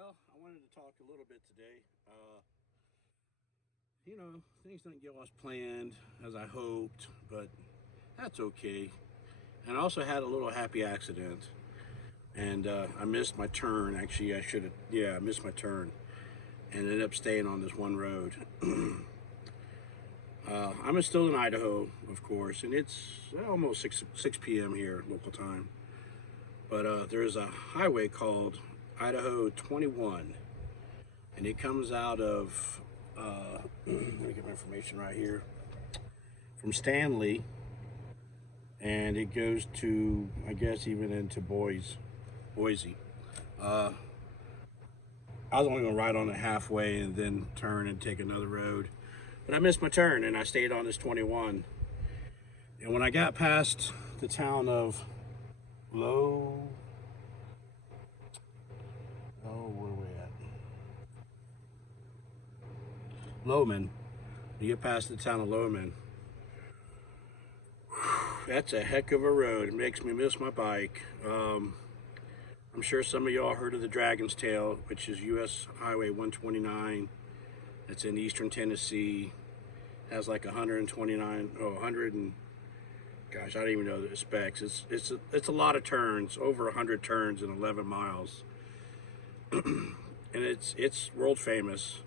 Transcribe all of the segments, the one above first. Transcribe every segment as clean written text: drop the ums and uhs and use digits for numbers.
Well, I wanted to talk a little bit today. Things didn't go as planned as I hoped, but that's okay. And I also had a little happy accident, and I missed my turn. Actually, I should have, yeah, I missed my turn and ended up staying on this one road. I'm still in Idaho, of course, and it's almost 6 p.m. here, local time. But there's a highway called Idaho 21, and it comes out of let me get my information right here from Stanley, and it goes to, I guess, even into Boise. I was only going to ride on it halfway and then turn and take another road, but I missed my turn and I stayed on this 21. And when I got past the town of Low, where are we at? Lowman. You get past the town of Lowman. That's a heck of a road. It makes me miss my bike. I'm sure some of y'all heard of the Dragon's Tail, which is US Highway 129. It's in eastern Tennessee. Has like 100 and gosh, I don't even know the specs. It's a lot of turns, over 100 turns in 11 miles, and it's world famous.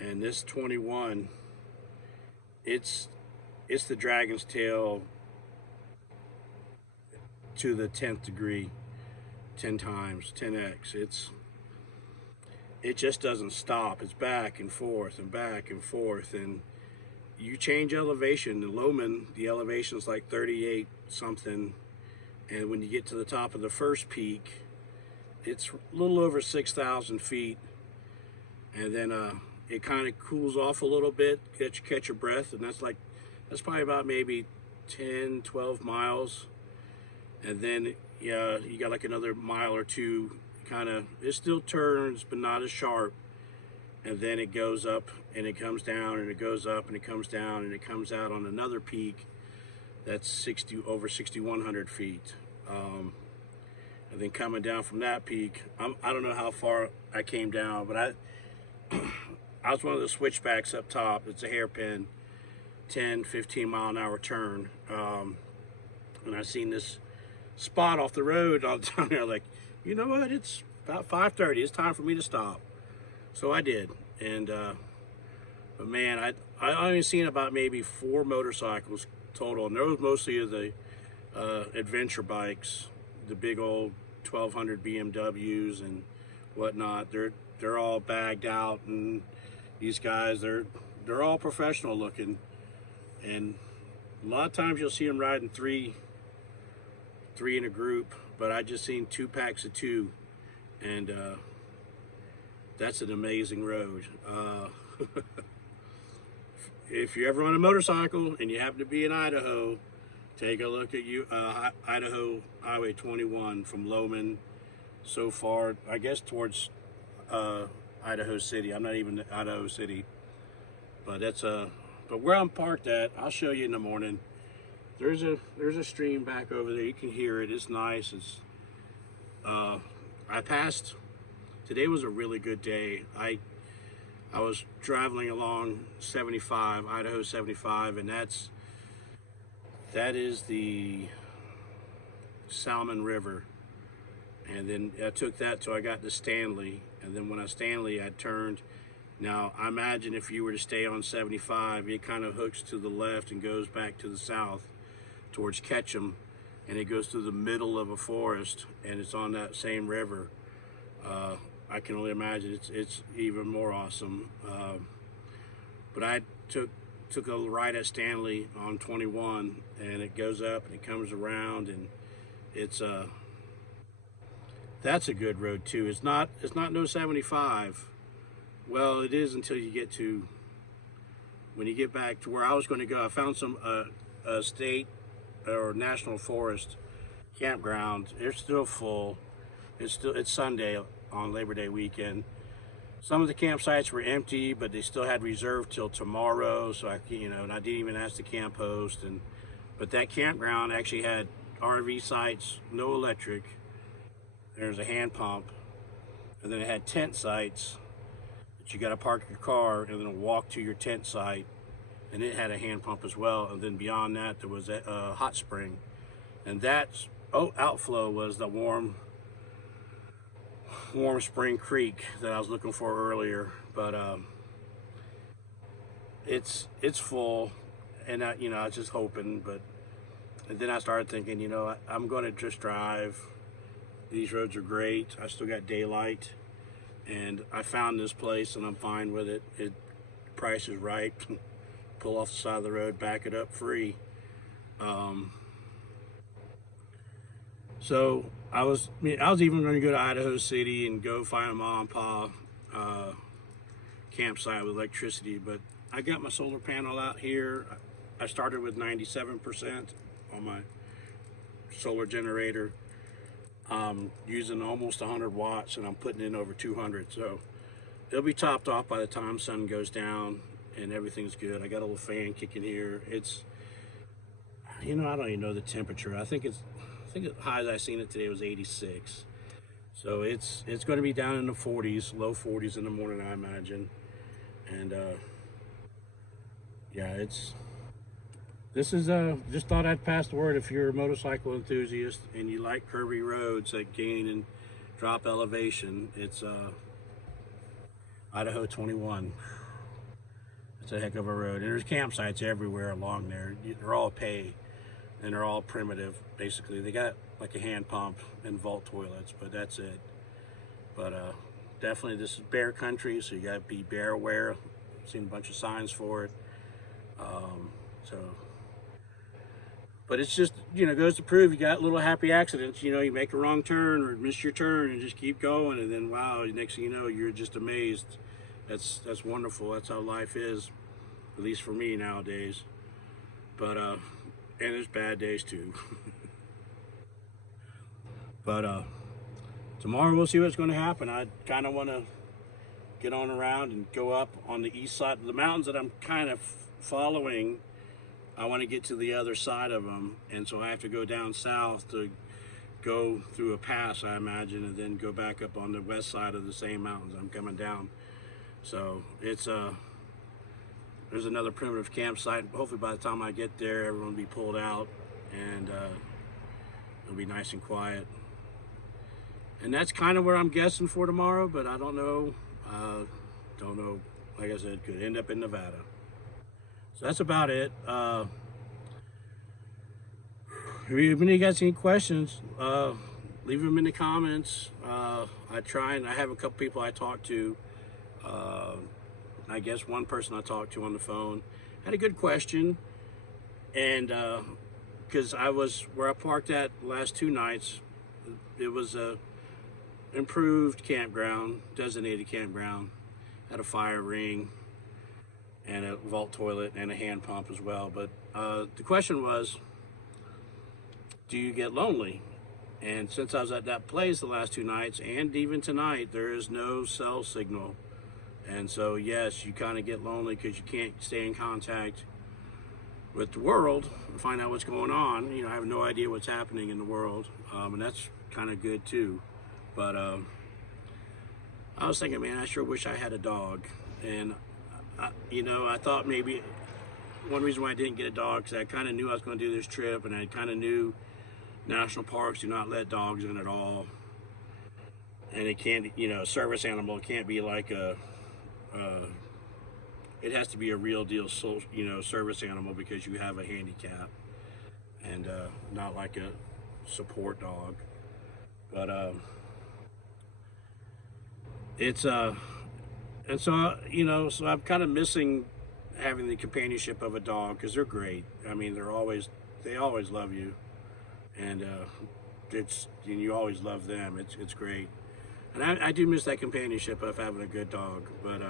And this 21, it's the Dragon's Tail to the 10th degree, 10 times, 10x. It just doesn't stop. It's back and forth and back and forth, and you change elevation. In Lowman, the elevation is like 38 something, and when you get to the top of the first peak, it's a little over 6,000 feet, and then it kind of cools off a little bit, catch your breath, and that's probably about maybe 10, 12 miles, and then yeah, you got like another mile or two. It still turns, but not as sharp. And then it goes up and it comes down and it goes up and it comes down and it comes out on another peak that's over 6,100 feet. And then coming down from that peak, I don't know how far I came down, but I was one of the switchbacks up top. It's a hairpin 10, 15 mile an hour turn. And I seen this spot off the road all the time. There, like, you know what? It's about 5:30. It's time for me to stop. So I did, and but man, I only seen about maybe 4 motorcycles total, and those mostly are the adventure bikes, the big old 1200 BMWs and whatnot. They're all bagged out, and these guys they're all professional looking, and a lot of times you'll see them riding three in a group, but I just seen 2 packs of 2, and that's an amazing road. If you're ever on a motorcycle and you happen to be in Idaho, take a look at Idaho Highway 21 from Lowman so far, I guess, towards Idaho City. I'm not even in Idaho City, but but where I'm parked at, I'll show you in the morning. There's a stream back over there. You can hear it. It's nice. I passed. Today was a really good day. I was traveling along 75, Idaho 75, and that is the Salmon River. And then I took that till I got to Stanley, and then when I Stanley, I turned. Now I imagine if you were to stay on 75, it kind of hooks to the left and goes back to the south towards Ketchum, and it goes through the middle of a forest, and it's on that same river. I can only imagine it's even more awesome. But I took a ride at Stanley on 21, and it goes up and it comes around, and that's a good road too. It's not no 75. Well, it is until you get to, when you get back to where I was going to go. I found some a state or national forest campground. They're still full. It's Sunday on Labor Day weekend. Some of the campsites were empty, but they still had reserved till tomorrow. So and I didn't even ask the camp host. But that campground actually had RV sites, no electric. There's a hand pump, and then it had tent sites that you got to park your car and then walk to your tent site, and it had a hand pump as well. And then beyond that, there was a hot spring, and that outflow was the warm Spring Creek that I was looking for earlier. But it's full, and I was just hoping. But and then I started thinking, I'm going to just drive. These roads are great. I still got daylight, and I found this place, and I'm fine with it. Price is right. Pull off the side of the road, back it up free. So I was even going to go to Idaho City and go find a mom and pop campsite with electricity, but I got my solar panel out here. I started with 97% on my solar generator, using almost 100 watts, and I'm putting in over 200. So it'll be topped off by the time sun goes down and everything's good. I got a little fan kicking here. It's, I don't even know the temperature. I think the highest I seen it today was 86. So it's going to be down in the 40s, low 40s in the morning, I imagine. And yeah, this is just thought I'd pass the word. If you're a motorcycle enthusiast and you like curvy roads that gain and drop elevation, it's Idaho 21. It's a heck of a road, and there's campsites everywhere along there. They're all pay, and they're all primitive. Basically, they got like a hand pump and vault toilets, but that's it. But definitely, this is bear country, so you got to be bear aware. I've seen a bunch of signs for it. But it's just, goes to prove you got little happy accidents. You make a wrong turn or miss your turn and just keep going, and then wow, next thing you know, you're just amazed. That's wonderful. That's how life is, at least for me nowadays. But and there's bad days too. But tomorrow we'll see what's going to happen. I kind of want to get on around and go up on the east side of the mountains that I'm kind of following. I want to get to the other side of them, and so I have to go down south to go through a pass, I imagine, and then go back up on the west side of the same mountains I'm coming down. So it's there's another primitive campsite. Hopefully by the time I get there, everyone will be pulled out, and it'll be nice and quiet. And that's kind of where I'm guessing for tomorrow, but I don't know. Don't know. Like I said, could end up in Nevada. So that's about it. If you guys have any questions, leave them in the comments. I have a couple people I talked to. I guess one person I talked to on the phone had a good question, and because where I parked at the last 2 nights, it was a improved campground, designated campground, had a fire ring and a vault toilet and a hand pump as well. But the question was, do you get lonely? And since I was at that place the last 2 nights, and even tonight, there is no cell signal. And so yes, you kind of get lonely because you can't stay in contact with the world and find out what's going on. I have no idea what's happening in the world, and that's kind of good too. But I was thinking, man, I sure wish I had a dog. And I thought maybe one reason why I didn't get a dog, because I kind of knew I was going to do this trip, and I kind of knew national parks do not let dogs in at all. And it can't, a service animal can't be like it has to be a real deal, service animal, because you have a handicap, and not like a support dog. But it's and so so I'm kind of missing having the companionship of a dog, because they're great. I mean, they always love you, and you always love them. It's great, and I do miss that companionship of having a good dog. But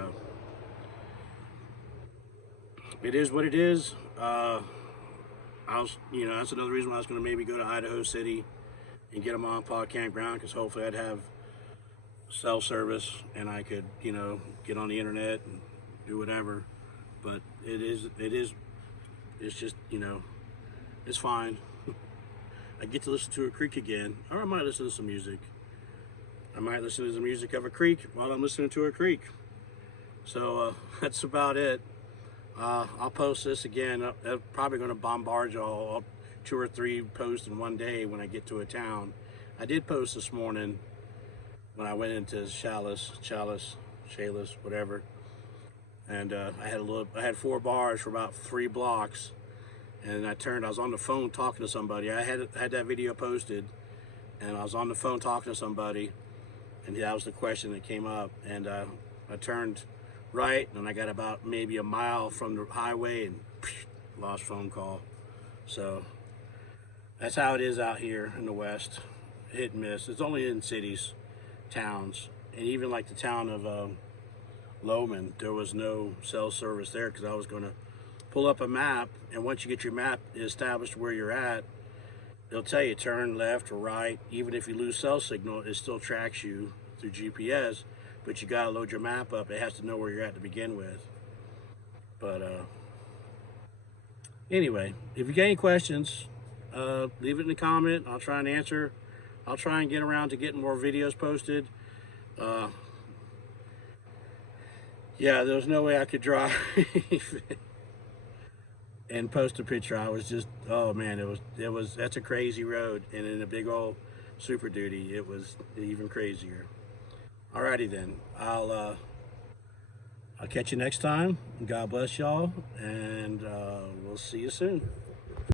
it is what it is. That's another reason why I was going to maybe go to Idaho City and get a mom and pop campground, because hopefully I'd have cell service and I could, get on the internet and do whatever. But it's just, it's fine. I get to listen to a creek again, or I might listen to some music. I might listen to the music of a creek while I'm listening to a creek. So that's about it. I'll post this again. I'm probably going to bombard y'all 2 or 3 posts in one day when I get to a town. I did post this morning when I went into Chalice, whatever, and I had 4 bars for about 3 blocks, and I was on the phone talking to somebody. I had that video posted, and I was on the phone talking to somebody, and that was the question that came up, and I turned right, and I got about maybe a mile from the highway, and lost phone call. So that's how it is out here in the West. Hit and miss. It's only in cities, towns, and even like the town of Lowman, there was no cell service there because I was going to pull up a map, and once you get your map established where you're at, it'll tell you turn left or right. Even if you lose cell signal, it still tracks you through GPS, but you got to load your map up. It has to know where you're at to begin with. But anyway, if you got any questions, leave it in the comment. I'll try and answer. I'll try and get around to getting more videos posted. Yeah, there was no way I could drive and post a picture. I was just, oh man, that's a crazy road, and in a big old Super Duty, it was even crazier. Alrighty then, I'll catch you next time. God bless y'all, and we'll see you soon.